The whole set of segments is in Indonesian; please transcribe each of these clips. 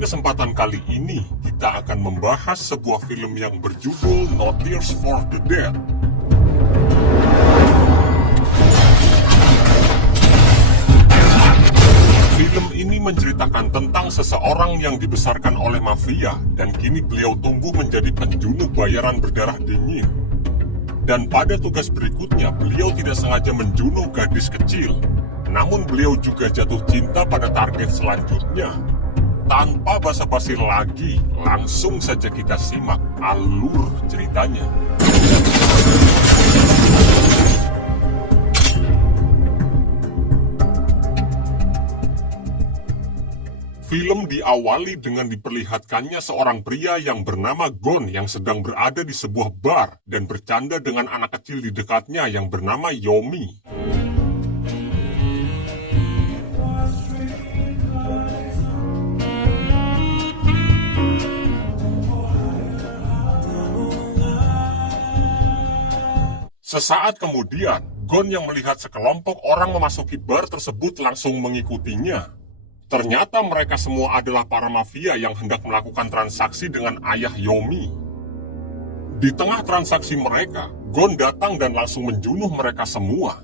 Pada kesempatan kali ini, kita akan membahas sebuah film yang berjudul No Tears for the Dead. Film ini menceritakan tentang seseorang yang dibesarkan oleh mafia dan kini beliau tumbuh menjadi penjunuh bayaran berdarah dingin. Dan pada tugas berikutnya, beliau tidak sengaja menjunuh gadis kecil. Namun beliau juga jatuh cinta pada target selanjutnya. Tanpa basa-basi lagi, langsung saja kita simak alur ceritanya. Film diawali dengan diperlihatkannya seorang pria yang bernama Gon yang sedang berada di sebuah bar dan bercanda dengan anak kecil di dekatnya yang bernama Yomi. Sesaat kemudian, Gon yang melihat sekelompok orang memasuki bar tersebut langsung mengikutinya. Ternyata mereka semua adalah para mafia yang hendak melakukan transaksi dengan ayah Yomi. Di tengah transaksi mereka, Gon datang dan langsung menjunuh mereka semua.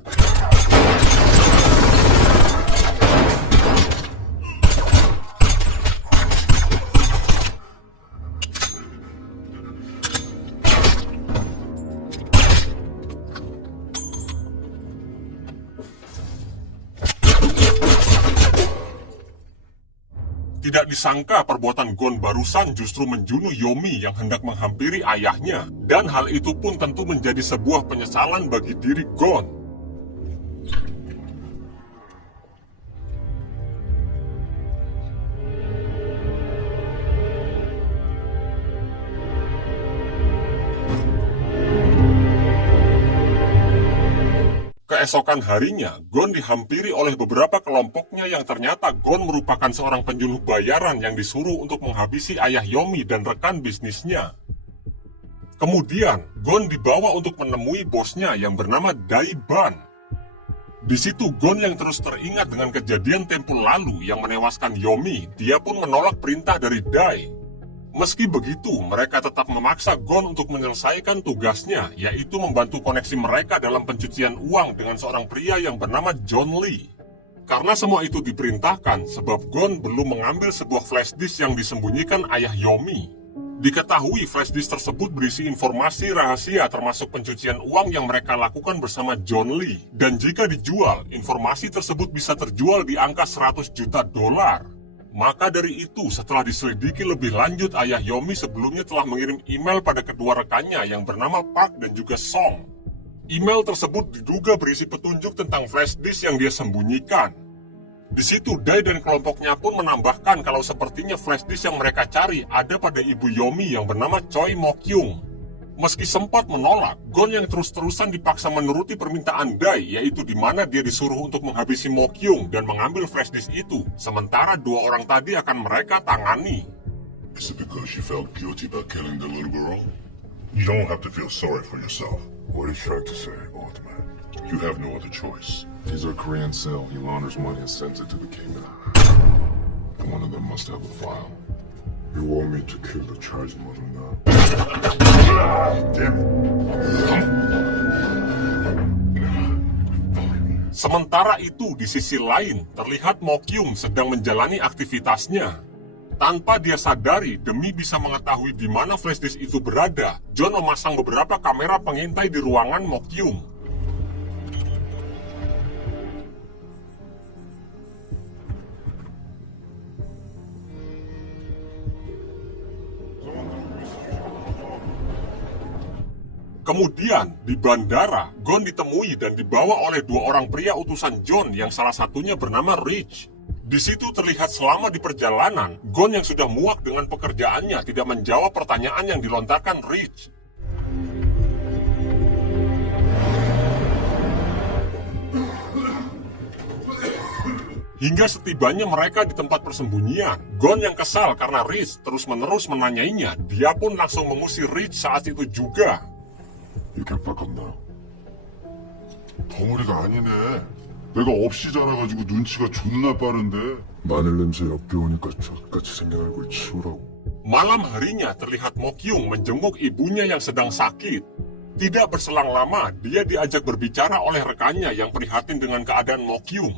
Tidak disangka perbuatan Gon barusan justru menjunuh Yomi yang hendak menghampiri ayahnya. Dan hal itu pun tentu menjadi sebuah penyesalan bagi diri Gon. Keesokan harinya, Gon dihampiri oleh beberapa kelompoknya yang ternyata Gon merupakan seorang penjunuh bayaran yang disuruh untuk menghabisi ayah Yomi dan rekan bisnisnya. Kemudian, Gon dibawa untuk menemui bosnya yang bernama Dai Ban. Di situ Gon yang terus teringat dengan kejadian tempo lalu yang menewaskan Yomi, dia pun menolak perintah dari Dai. Meski begitu, mereka tetap memaksa Gon untuk menyelesaikan tugasnya, yaitu membantu koneksi mereka dalam pencucian uang dengan seorang pria yang bernama John Lee. Karena semua itu diperintahkan, sebab Gon belum mengambil sebuah flash disk yang disembunyikan ayah Yomi. Diketahui flash disk tersebut berisi informasi rahasia termasuk pencucian uang yang mereka lakukan bersama John Lee. Dan jika dijual, informasi tersebut bisa terjual di angka 100 juta dolar. Maka dari itu, setelah diselidiki lebih lanjut, ayah Yomi sebelumnya telah mengirim email pada kedua rekannya yang bernama Park dan juga Song. Email tersebut diduga berisi petunjuk tentang flash disk yang dia sembunyikan. Di situ, Dai dan kelompoknya pun menambahkan kalau sepertinya flash disk yang mereka cari ada pada ibu Yomi yang bernama Choi Mo-kyung. Meski sempat menolak, Gon yang terus-terusan dipaksa menuruti permintaan Dai, yaitu di mana dia disuruh untuk menghabisi Mo-kyung dan mengambil flash disk itu, sementara dua orang tadi akan mereka tangani. Is it because you felt guilty about killing the little girl? You don't have to feel sorry for yourself. What are you trying to say, old man? You have no other choice. These are Korean cell. He launders money and sends it to the kingdom. And one of them must have a file. You want me to kill the child's mother now? Sementara itu, di sisi lain, terlihat Mo-kyung sedang menjalani aktivitasnya. Tanpa dia sadari, demi bisa mengetahui di mana flash disk itu berada, John memasang beberapa kamera pengintai di ruangan Mo-kyung. Kemudian, di bandara, Gon ditemui dan dibawa oleh dua orang pria utusan John yang salah satunya bernama Rich. Di situ terlihat selama di perjalanan, Gon yang sudah muak dengan pekerjaannya tidak menjawab pertanyaan yang dilontarkan Rich. Hingga setibanya mereka di tempat persembunyian, Gon yang kesal karena Rich terus-menerus menanyainya, dia pun langsung mengusir Rich saat itu juga. You can fuck up now. 덩어리가 아니네. 내가 없이 자라가지고 눈치가 존나 빠른데. 마늘 냄새 역겨우니까 젖같이 생긴 얼굴 치우라고. Malam harinya terlihat Mokyung menjenguk ibunya yang sedang sakit. Tidak berselang lama, dia diajak berbicara oleh rekannya yang prihatin dengan keadaan Mokyung.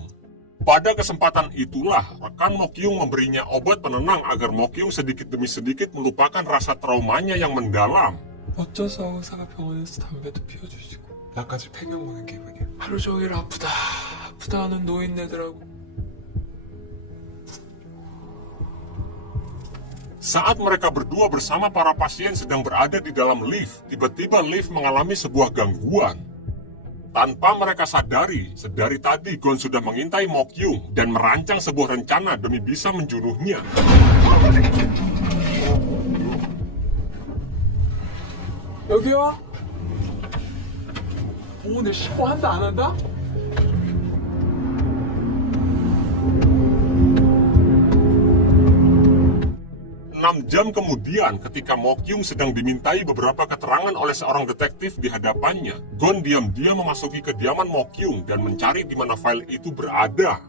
Pada kesempatan itulah, rekan Mokyung memberinya obat penenang agar Mokyung sedikit demi sedikit melupakan rasa traumanya yang mendalam. 어쩌서 의사가 병원에서 담배도 피워주시고 나까지 팽경 보는 기분이야. 하루 종일 아프다 하는 노인네들하고. Saat mereka berdua bersama para pasien sedang berada di dalam lift, tiba-tiba lift mengalami sebuah gangguan. Tanpa mereka sadari, sedari tadi Gon sudah mengintai Mokyung dan merancang sebuah rencana demi bisa menjunuhnya. 여기 와? 내 신고한다 안 한다? 6 jam kemudian, ketika Mokyung sedang dimintai beberapa keterangan oleh seorang detektif di hadapannya, Gon diam-diam memasuki kediaman Mokyung dan mencari di mana file itu berada.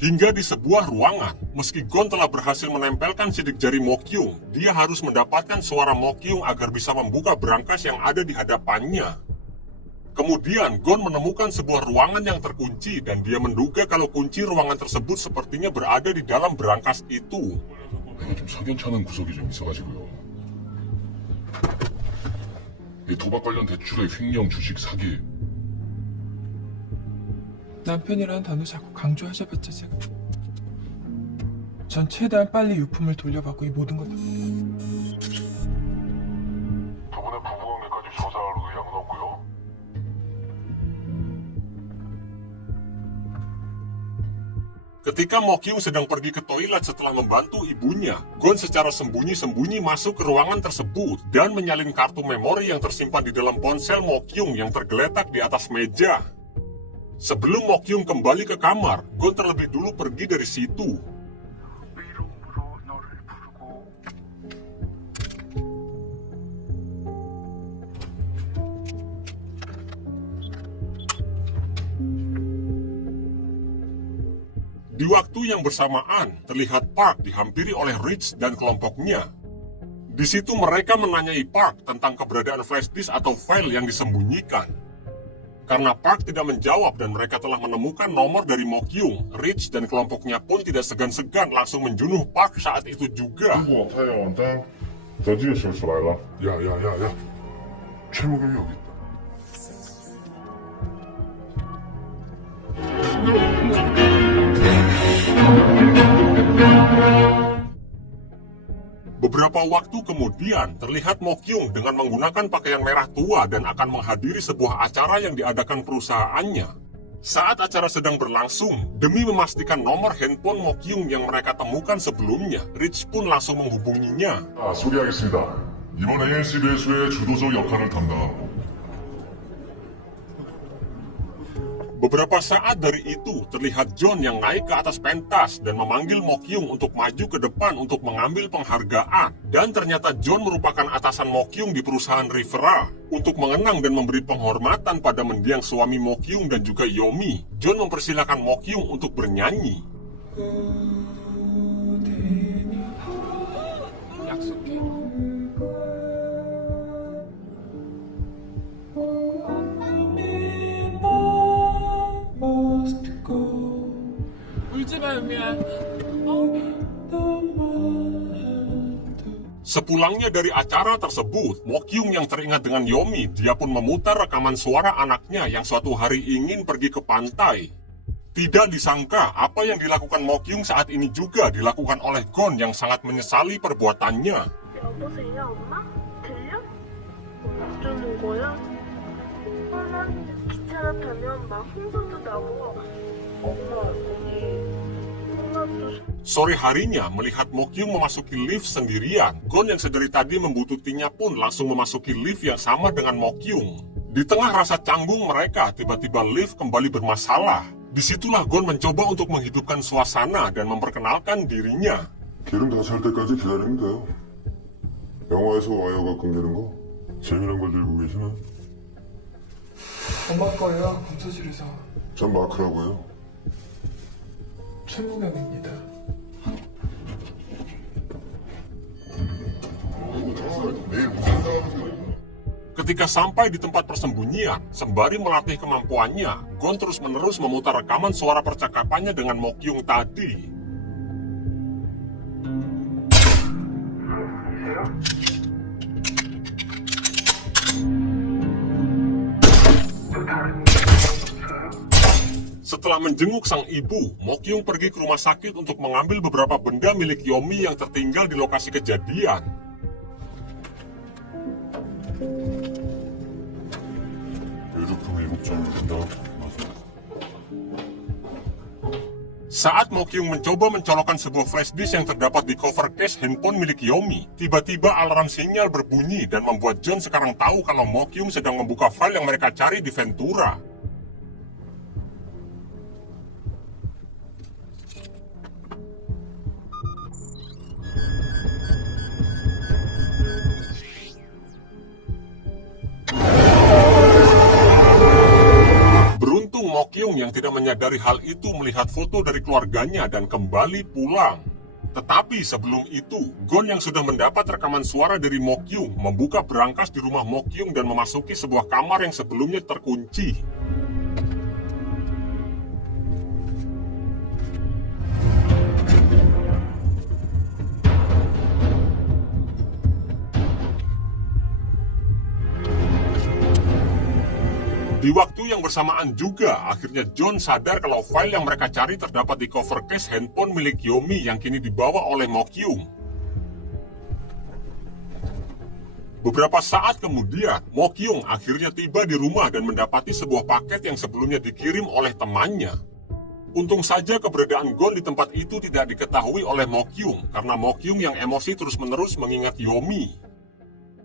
Hingga di sebuah ruangan, meski Gon telah berhasil menempelkan sidik jari Mokyung, dia harus mendapatkan suara Mokyung agar bisa membuka berangkas yang ada di hadapannya. Kemudian, Gon menemukan sebuah ruangan yang terkunci dan dia menduga kalau kunci ruangan tersebut sepertinya berada di dalam berangkas itu. 내가 좀 석연찮은 구석이 좀 있어가지고요. 이 도박 관련 대출의 횡령 주식 사기. 남편이라는 단어 자꾸 강조하셔봤자 제가 전 최대한 빨리 유품을 돌려받고 이 모든 걸 두 분의 부부관계까지 조사할 의향은 없고요. Ketika Mokyung sedang pergi ke toilet setelah membantu ibunya, Gon secara sembunyi-sembunyi masuk ke ruangan tersebut dan menyalin kartu memori yang tersimpan di dalam ponsel Mokyung yang tergeletak di atas meja. Sebelum Mokyung kembali ke kamar, Gon terlebih dulu pergi dari situ. Di waktu yang bersamaan, terlihat Park dihampiri oleh Rich dan kelompoknya. Di situ mereka menanyai Park tentang keberadaan flash disk atau file yang disembunyikan. Karena Park tidak menjawab dan mereka telah menemukan nomor dari Mokyung, Rich dan kelompoknya pun tidak segan-segan langsung menjunuh Park saat itu juga. 뭐 타요 원장 저지가 실수 말라 야야야야. 최목영이 여기 있다. Beberapa waktu kemudian, terlihat Mokyung dengan menggunakan pakaian merah tua dan akan menghadiri sebuah acara yang diadakan perusahaannya. Saat acara sedang berlangsung, demi memastikan nomor handphone Mokyung yang mereka temukan sebelumnya, Rich pun langsung menghubunginya. 소개하겠습니다. 이번 ANC 배수의 주도적 역할을 담당하고 Beberapa saat dari itu, terlihat John yang naik ke atas pentas dan memanggil Mokyung untuk maju ke depan untuk mengambil penghargaan. Dan ternyata John merupakan atasan Mokyung di perusahaan Rivera. Untuk mengenang dan memberi penghormatan pada mendiang suami Mokyung dan juga Yomi, John mempersilahkan Mokyung untuk bernyanyi. 약속해. 울지 마, 연미야. Sepulangnya dari acara tersebut, Mokyung yang teringat dengan Yomi, dia pun memutar rekaman suara anaknya yang suatu hari ingin pergi ke pantai. Tidak disangka, apa yang dilakukan Mokyung saat ini juga dilakukan oleh Gon yang sangat menyesali perbuatannya. 여보세요, 엄마? 들려? 못 주는 거야? 난 기차를 타면 막 홍수도 나고 엄마 Sore harinya, melihat Mokyung memasuki lift sendirian, Gon yang sedari tadi membututinya pun langsung memasuki lift yang sama dengan Mokyung. Di tengah rasa canggung mereka, tiba-tiba lift kembali bermasalah. Disitulah Gon mencoba untuk menghidupkan suasana dan memperkenalkan dirinya. 기름 다 찰 때까지 기다리면 돼요. 영화에서 와이어가 끊기는 거 재미난 걸 들고 계시나? 엄마 거예요, 검사실에서. 전 마크라고 해요. 최무경입니다. 내일 무슨 상황인지 Ketika sampai di tempat persembunyian, sembari melatih kemampuannya, Gon terus-menerus memutar rekaman suara percakapannya dengan Mokyung tadi. Setelah menjenguk sang ibu, Mokyung pergi ke rumah sakit untuk mengambil beberapa benda milik Yomi yang tertinggal di lokasi kejadian. Saat Mokyung mencoba mencolokkan sebuah flash disk yang terdapat di cover case handphone milik Yomi, tiba-tiba alarm sinyal berbunyi dan membuat John sekarang tahu kalau Mokyung sedang membuka file yang mereka cari di Ventura. Beruntung Mokyung yang tidak menyadari hal itu melihat foto dari keluarganya dan kembali pulang. Tetapi sebelum itu, Gon yang sudah mendapat rekaman suara dari Mokyung membuka berangkas di rumah Mokyung dan memasuki sebuah kamar yang sebelumnya terkunci. Di waktu yang bersamaan juga, akhirnya John sadar kalau file yang mereka cari terdapat di cover case handphone milik Yomi yang kini dibawa oleh Mokyung. Beberapa saat kemudian, Mokyung akhirnya tiba di rumah dan mendapati sebuah paket yang sebelumnya dikirim oleh temannya. Untung saja keberadaan Gon di tempat itu tidak diketahui oleh Mokyung karena Mokyung yang emosi terus-menerus mengingat Yomi.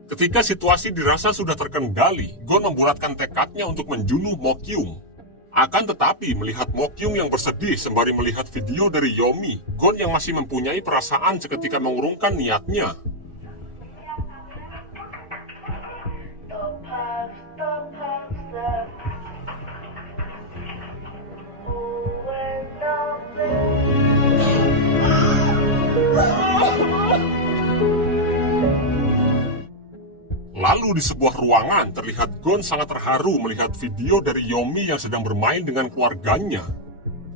Ketika situasi dirasa sudah terkendali, Gon membulatkan tekadnya untuk menjunuh Mokyung. Akan tetapi, melihat Mokyung yang bersedih sembari melihat video dari Yomi, Gon yang masih mempunyai perasaan seketika mengurungkan niatnya. Lalu di sebuah ruangan terlihat Gon sangat terharu melihat video dari Yomi yang sedang bermain dengan keluarganya.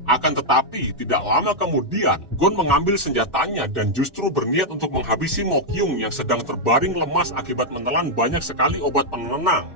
Akan tetapi tidak lama kemudian Gon mengambil senjatanya dan justru berniat untuk menghabisi Mokyung yang sedang terbaring lemas akibat menelan banyak sekali obat penenang.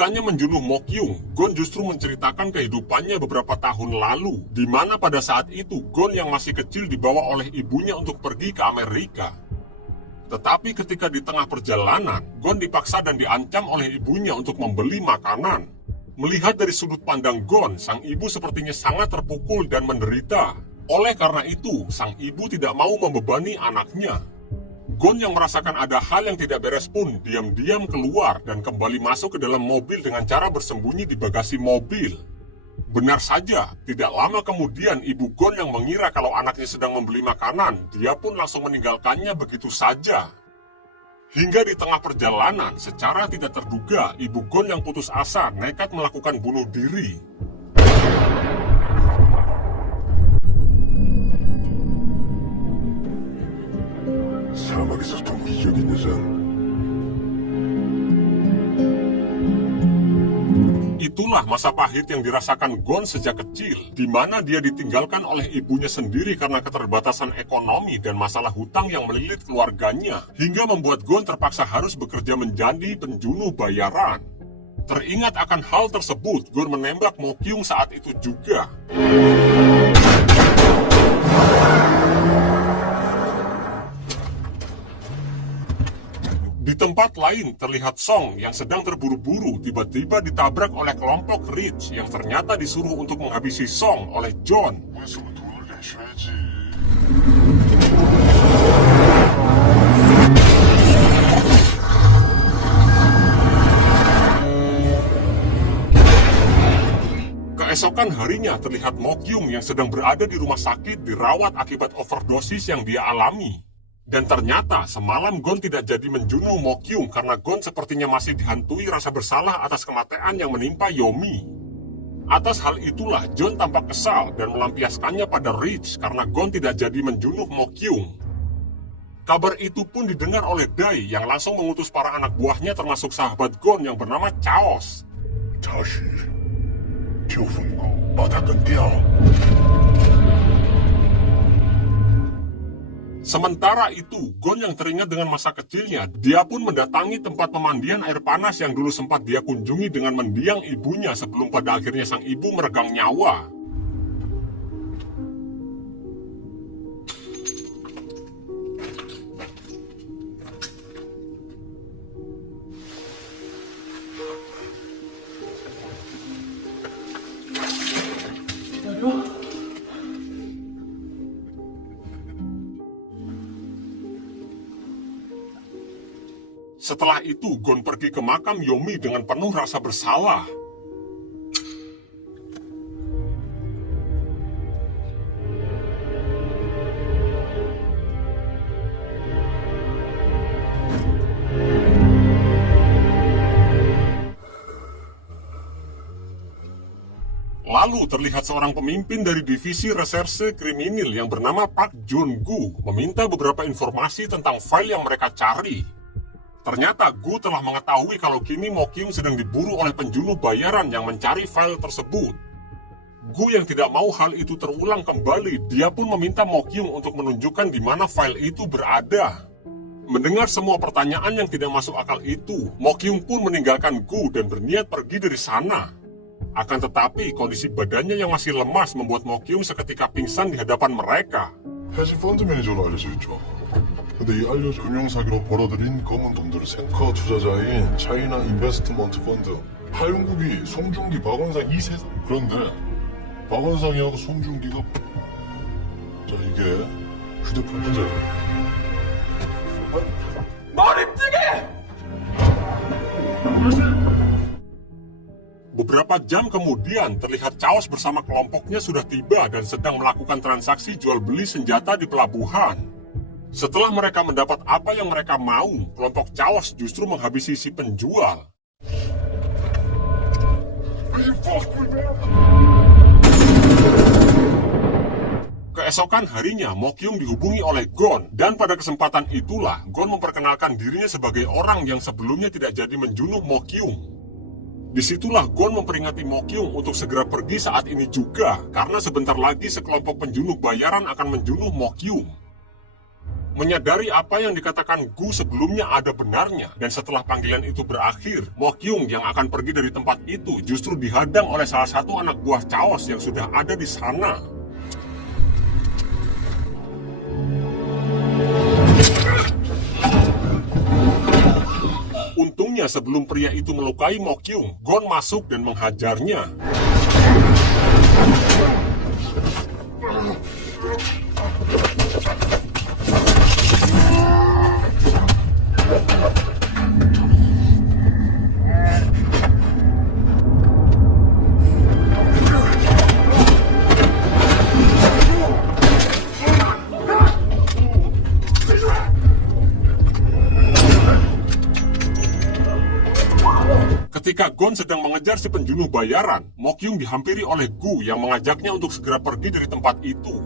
Bukannya menjunuh Mokyung, Gon justru menceritakan kehidupannya beberapa tahun lalu, di mana pada saat itu Gon yang masih kecil dibawa oleh ibunya untuk pergi ke Amerika. Tetapi ketika di tengah perjalanan, Gon dipaksa dan diancam oleh ibunya untuk membeli makanan. Melihat dari sudut pandang Gon, sang ibu sepertinya sangat terpukul dan menderita. Oleh karena itu, sang ibu tidak mau membebani anaknya. Gon yang merasakan ada hal yang tidak beres pun diam-diam keluar dan kembali masuk ke dalam mobil dengan cara bersembunyi di bagasi mobil. Benar saja, tidak lama kemudian ibu Gon yang mengira kalau anaknya sedang membeli makanan, dia pun langsung meninggalkannya begitu saja. Hingga di tengah perjalanan, secara tidak terduga, ibu Gon yang putus asa nekat melakukan bunuh diri. 사막에서 동기적인 여자는 Itulah masa pahit yang dirasakan Gon sejak kecil, di mana dia ditinggalkan oleh ibunya sendiri karena keterbatasan ekonomi dan masalah hutang yang melilit keluarganya, hingga membuat Gon terpaksa harus bekerja menjadi penjunuh bayaran. Teringat akan hal tersebut, Gon menembak Mokyung saat itu juga. Di tempat lain terlihat Song yang sedang terburu-buru tiba-tiba ditabrak oleh kelompok Rich yang ternyata disuruh untuk menghabisi Song oleh John. 벌써부터 돈을 내셔야지. Keesokan harinya terlihat Mo Kyung yang sedang berada di rumah sakit dirawat akibat overdosis yang dia alami. Dan ternyata semalam Gon tidak jadi menjunuh Mo Kyung karena Gon sepertinya masih dihantui rasa bersalah atas kematian yang menimpa Yomi. Atas hal itulah John tampak kesal dan melampiaskannya pada Rich karena Gon tidak jadi menjunuh Mo Kyung. Kabar itu pun didengar oleh Dai yang langsung mengutus para anak buahnya termasuk sahabat Gon yang bernama Chaos. 查实就疯狗把他干掉。 Sementara itu, Gon yang teringat dengan masa kecilnya, dia pun mendatangi tempat pemandian air panas yang dulu sempat dia kunjungi dengan mendiang ibunya sebelum pada akhirnya sang ibu meregang nyawa. Setelah itu, Gon pergi ke makam Yomi dengan penuh rasa bersalah. Lalu terlihat seorang pemimpin dari divisi reserse kriminal yang bernama Park Jun-gu meminta beberapa informasi tentang file yang mereka cari. Ternyata Gu telah mengetahui kalau kini Mo Kyung sedang diburu oleh penjunuh bayaran yang mencari file tersebut. Gu yang tidak mau hal itu terulang kembali, dia pun meminta Mo Kyung untuk menunjukkan di mana file itu berada. Mendengar semua pertanyaan yang tidak masuk akal itu, Mo Kyung pun meninggalkan Gu dan berniat pergi dari sana. Akan tetapi kondisi badannya yang masih lemas membuat Mo Kyung seketika pingsan di hadapan mereka. 해지 펀드 매니저로 알려져 있죠. 근데 이 알려진 금융사기로 벌어들인 검은 돈들을 생커 투자자인 차이나 인베스트먼트 펀드 하용국이 송중기, 박원상 이 세 사람. 그런데 박원상이하고 송중기가 자 이게 휴대폰 문제예요. Beberapa jam kemudian terlihat Chaos bersama kelompoknya sudah tiba dan sedang melakukan transaksi jual beli senjata di pelabuhan. Setelah mereka mendapat apa yang mereka mau, kelompok Chaos justru menghabisi si penjual. Keesokan harinya, Mo Kyung dihubungi oleh Gon, dan pada kesempatan itulah Gon memperkenalkan dirinya sebagai orang yang sebelumnya tidak jadi menjunuh Mo Kyung. Disitulah Gon memperingati Mo Kyung untuk segera pergi saat ini juga, karena sebentar lagi sekelompok penjunuh bayaran akan menjunuh Mo Kyung. Menyadari apa yang dikatakan Gu sebelumnya ada benarnya, dan setelah panggilan itu berakhir, Mo Kyung yang akan pergi dari tempat itu justru dihadang oleh salah satu anak buah Chaos yang sudah ada di sana. Untungnya sebelum pria itu melukai Mo Kyung, Gon masuk dan menghajarnya. Ketika Gon sedang mengejar si penjunuh bayaran, Mo Kyung dihampiri oleh Gu yang mengajaknya untuk segera pergi dari tempat itu.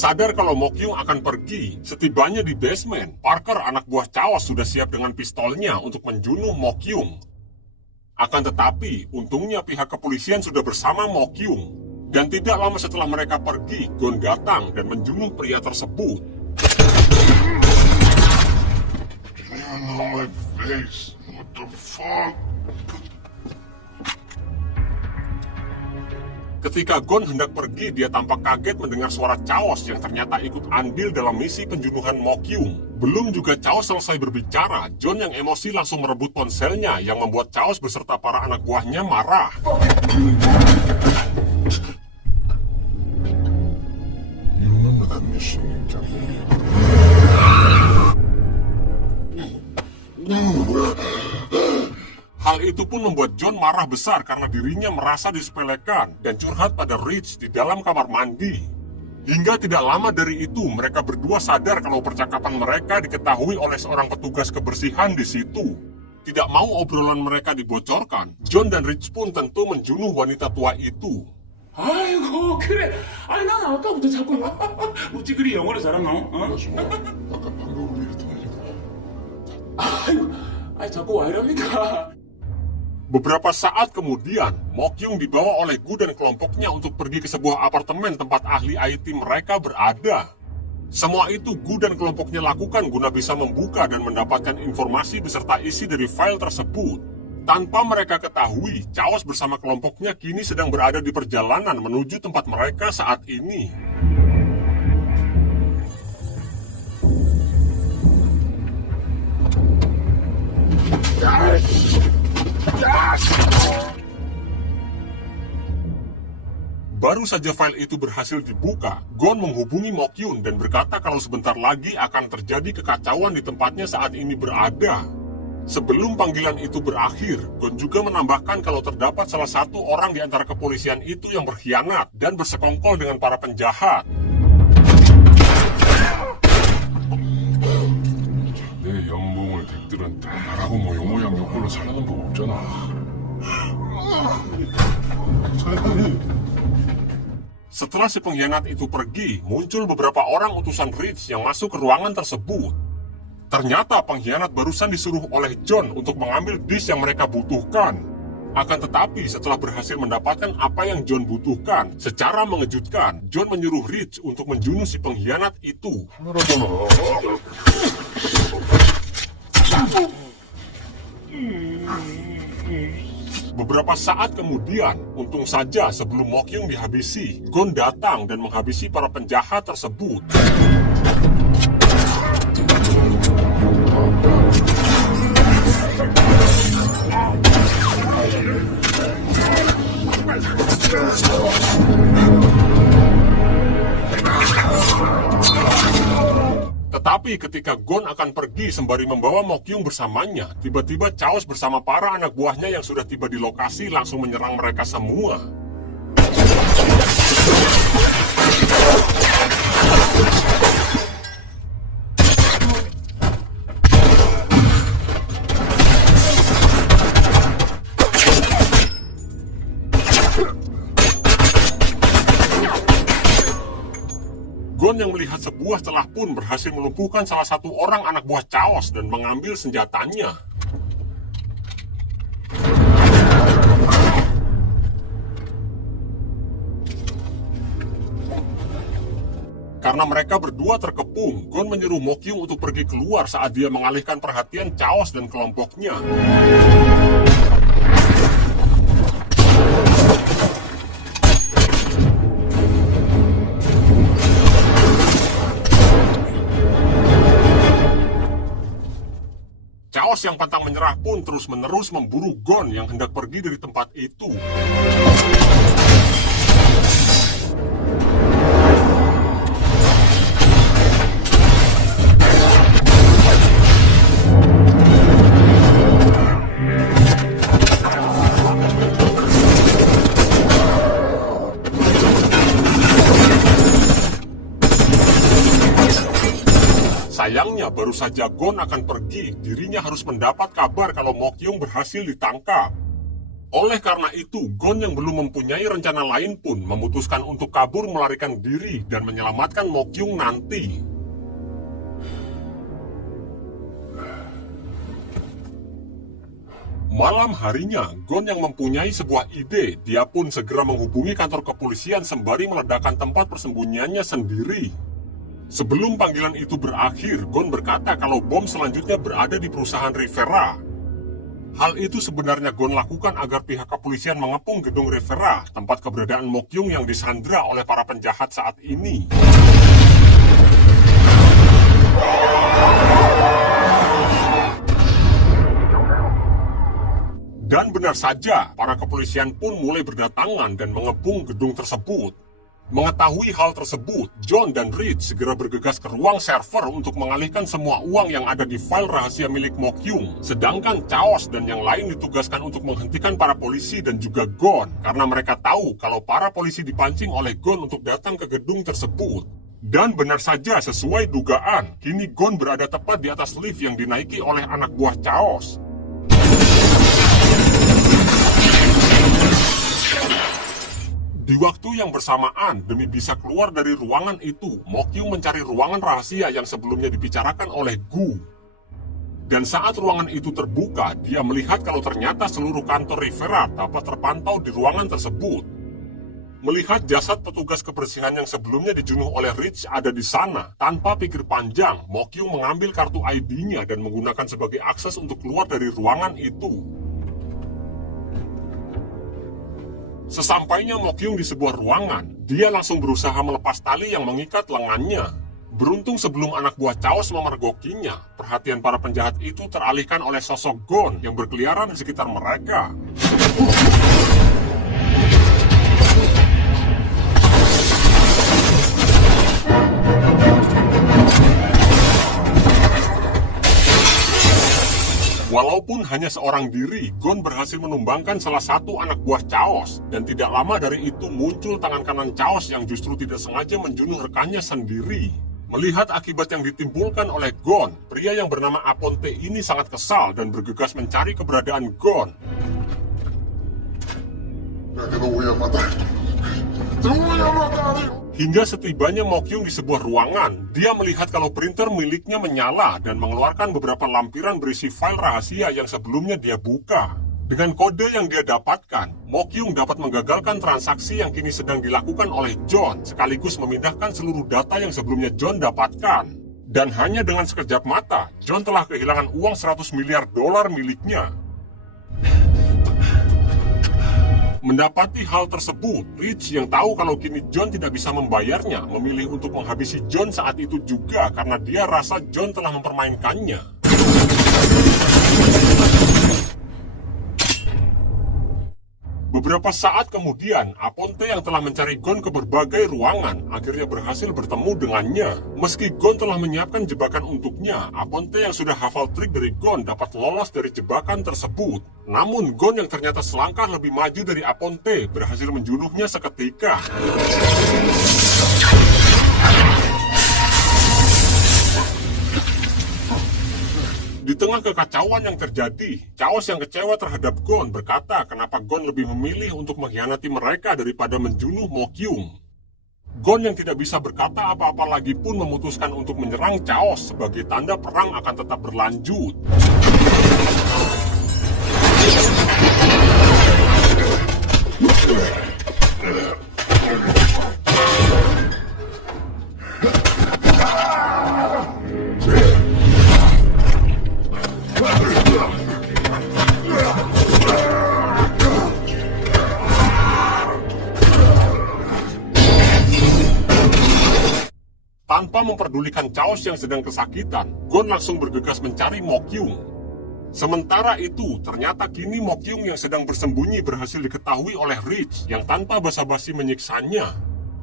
Sadar kalau Mo Kyung akan pergi, setibanya di basement, Parker anak buah Chaos sudah siap dengan pistolnya untuk menjunuh Mo Kyung. Akan tetapi, untungnya pihak kepolisian sudah bersama Mo Kyung. Dan tidak lama setelah mereka pergi, Gon datang dan menjunuh pria tersebut. On my face. What the fuck? Ketika Gon hendak pergi, dia tampak kaget mendengar suara Chaos yang ternyata ikut andil dalam misi penjunuhan Mokyung. Belum juga Chaos selesai berbicara, John yang emosi langsung merebut ponselnya yang membuat Chaos beserta para anak buahnya marah. You remember that mission in Cambodia? Hal itu pun membuat John marah besar karena dirinya merasa disepelekan dan curhat pada Rich di dalam kamar mandi. Hingga tidak lama dari itu, mereka berdua sadar kalau percakapan mereka diketahui oleh seorang petugas kebersihan di situ. Tidak mau obrolan mereka dibocorkan, John dan Rich pun tentu menjunuh wanita tua itu. 아이고 그래 아니 난 아까부터 자꾸 어찌 그리 영어를 잘하노? 어? 좋아. 아까 방금 우리 했던 얘기다. 아이고 아니 자꾸 와 이럽니까? Beberapa saat kemudian, Mokyung dibawa oleh Gu dan kelompoknya untuk pergi ke sebuah apartemen tempat ahli IT mereka berada. Semua itu Gu dan kelompoknya lakukan guna bisa membuka dan mendapatkan informasi beserta isi dari file tersebut. Tanpa mereka ketahui, Chaos bersama kelompoknya kini sedang berada di perjalanan menuju tempat mereka saat ini. Baru saja file itu berhasil dibuka, Gon menghubungi Mokyun dan berkata kalau sebentar lagi akan terjadi kekacauan di tempatnya saat ini berada. Sebelum panggilan itu berakhir, Gon juga menambahkan kalau terdapat salah satu orang di antara kepolisian itu yang berkhianat dan bersekongkol dengan para penjahat. 내 연봉을 댁들은 다 나라고 뭐 요모양 요꼴로 살라는 법 없잖아. Setelah si pengkhianat itu pergi, muncul beberapa orang utusan Rich yang masuk ke ruangan tersebut. Ternyata pengkhianat barusan disuruh oleh John untuk mengambil disk yang mereka butuhkan. Akan tetapi setelah berhasil mendapatkan apa yang John butuhkan, secara mengejutkan, John menyuruh Rich untuk menjunuh si pengkhianat itu. Beberapa saat kemudian, untung saja sebelum Mokyung dihabisi, Gon datang dan menghabisi para penjahat tersebut. Tetapi ketika Gon akan pergi sembari membawa Mokyung bersamanya, tiba-tiba Chaos bersama para anak buahnya yang sudah tiba di lokasi langsung menyerang mereka semua. Gon yang melihat sebuah celah pun berhasil melumpuhkan salah satu orang anak buah Chaos dan mengambil senjatanya. Karena mereka berdua terkepung, Gon menyuruh Mokyung untuk pergi keluar saat dia mengalihkan perhatian Chaos dan kelompoknya. Chaos yang pantang menyerah pun terus-menerus memburu Gon yang hendak pergi dari tempat itu. Sayangnya baru saja Gon akan pergi, dirinya harus mendapat kabar kalau Mokyung berhasil ditangkap. Oleh karena itu, Gon yang belum mempunyai rencana lain pun memutuskan untuk kabur melarikan diri dan menyelamatkan Mokyung nanti. Malam harinya, Gon yang mempunyai sebuah ide, dia pun segera menghubungi kantor kepolisian sembari meledakkan tempat persembunyiannya sendiri. Sebelum panggilan itu berakhir, Gon berkata kalau bom selanjutnya berada di perusahaan Rivera. Hal itu sebenarnya Gon lakukan agar pihak kepolisian mengepung gedung Rivera, tempat keberadaan Mokyung yang disandra oleh para penjahat saat ini. Dan benar saja, para kepolisian pun mulai berdatangan dan mengepung gedung tersebut. Mengetahui hal tersebut, John dan Rich segera bergegas ke ruang server untuk mengalihkan semua uang yang ada di file rahasia milik Mokyung. Sedangkan Chaos dan yang lain ditugaskan untuk menghentikan para polisi dan juga Gon, karena mereka tahu kalau para polisi dipancing oleh Gon untuk datang ke gedung tersebut. Dan benar saja sesuai dugaan, kini Gon berada tepat di atas lift yang dinaiki oleh anak buah Chaos. Di waktu yang bersamaan, demi bisa keluar dari ruangan itu, Mokyung mencari ruangan rahasia yang sebelumnya dibicarakan oleh Gu. Dan saat ruangan itu terbuka, dia melihat kalau ternyata seluruh kantor Rivera dapat terpantau di ruangan tersebut. Melihat jasad petugas kebersihan yang sebelumnya dibunuh oleh Rich ada di sana, tanpa pikir panjang, Mokyung mengambil kartu ID-nya dan menggunakan sebagai akses untuk keluar dari ruangan itu. Sesampainya Mokyung di sebuah ruangan, dia langsung berusaha melepas tali yang mengikat lengannya. Beruntung sebelum anak buah Chaos memergokinya, perhatian para penjahat itu teralihkan oleh sosok Gon yang berkeliaran di sekitar mereka. Walaupun hanya seorang diri, Gon berhasil menumbangkan salah satu anak buah Chaos, dan tidak lama dari itu muncul tangan kanan Chaos yang justru tidak sengaja menjunuh rekannya sendiri. Melihat akibat yang ditimbulkan oleh Gon, pria yang bernama Aponte ini sangat kesal dan bergegas mencari keberadaan Gon. Hingga setibanya Mokyung di sebuah ruangan, dia melihat kalau printer miliknya menyala dan mengeluarkan beberapa lampiran berisi file rahasia yang sebelumnya dia buka. Dengan kode yang dia dapatkan, Mokyung dapat menggagalkan transaksi yang kini sedang dilakukan oleh John, sekaligus memindahkan seluruh data yang sebelumnya John dapatkan. Dan hanya dengan sekejap mata, John telah kehilangan uang 100 miliar dolar miliknya. Mendapati hal tersebut, Rich yang tahu kalau kini John tidak bisa membayarnya, memilih untuk menghabisi John saat itu juga karena dia rasa John telah mempermainkannya. Beberapa saat kemudian, Aponte yang telah mencari Gon ke berbagai ruangan akhirnya berhasil bertemu dengannya. Meski Gon telah menyiapkan jebakan untuknya, Aponte yang sudah hafal trik dari Gon dapat lolos dari jebakan tersebut. Namun Gon yang ternyata selangkah lebih maju dari Aponte berhasil menjunuhnya seketika. Di tengah kekacauan yang terjadi, Chaos yang kecewa terhadap Gon berkata kenapa Gon lebih memilih untuk mengkhianati mereka daripada menjunuh Mokyung. Gon yang tidak bisa berkata apa-apa lagi pun memutuskan untuk menyerang Chaos sebagai tanda perang akan tetap berlanjut. Tanpa memperdulikan Chaos yang sedang kesakitan, Gon langsung bergegas mencari Mokyung. Sementara itu, ternyata kini Mokyung yang sedang bersembunyi berhasil diketahui oleh Rich yang tanpa basa-basi menyiksanya.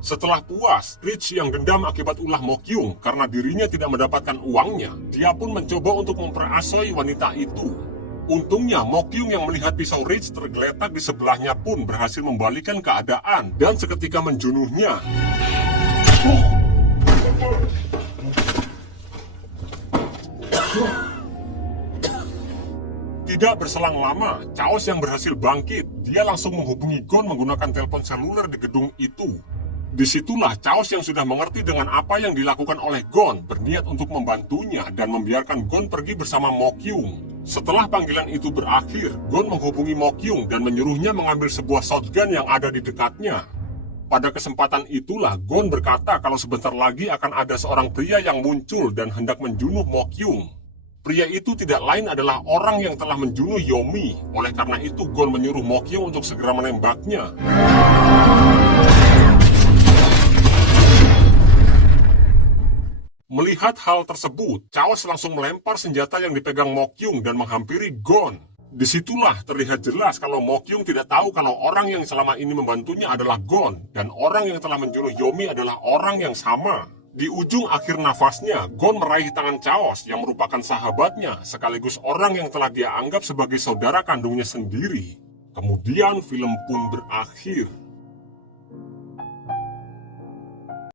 Setelah puas, Rich yang dendam akibat ulah Mokyung karena dirinya tidak mendapatkan uangnya, dia pun mencoba untuk memperasoi wanita itu. Untungnya, Mokyung yang melihat pisau Rich tergeletak di sebelahnya pun berhasil membalikan keadaan dan seketika menjunuhnya. Tidak berselang lama, Chaos yang berhasil bangkit. Dia langsung menghubungi Gon menggunakan telepon seluler di gedung itu. Disitulah Chaos yang sudah mengerti dengan apa yang dilakukan oleh Gon berniat untuk membantunya dan membiarkan Gon pergi bersama Mokyung. Setelah panggilan itu berakhir, Gon menghubungi Mokyung dan menyuruhnya mengambil sebuah shotgun yang ada di dekatnya. Pada kesempatan itulah Gon berkata kalau sebentar lagi akan ada seorang pria yang muncul dan hendak menjunuh Mokyung. Pria itu tidak lain adalah orang yang telah membunuh Yomi. Oleh karena itu, Gon menyuruh Mokyung untuk segera menembaknya. Melihat hal tersebut, Chaos langsung melempar senjata yang dipegang Mokyung dan menghampiri Gon. Disitulah terlihat jelas kalau Mokyung tidak tahu kalau orang yang selama ini membantunya adalah Gon, dan orang yang telah membunuh Yomi adalah orang yang sama. Di ujung akhir nafasnya, Gon meraih tangan Chaos yang merupakan sahabatnya, sekaligus orang yang telah dia anggap sebagai saudara kandungnya sendiri. Kemudian film pun berakhir.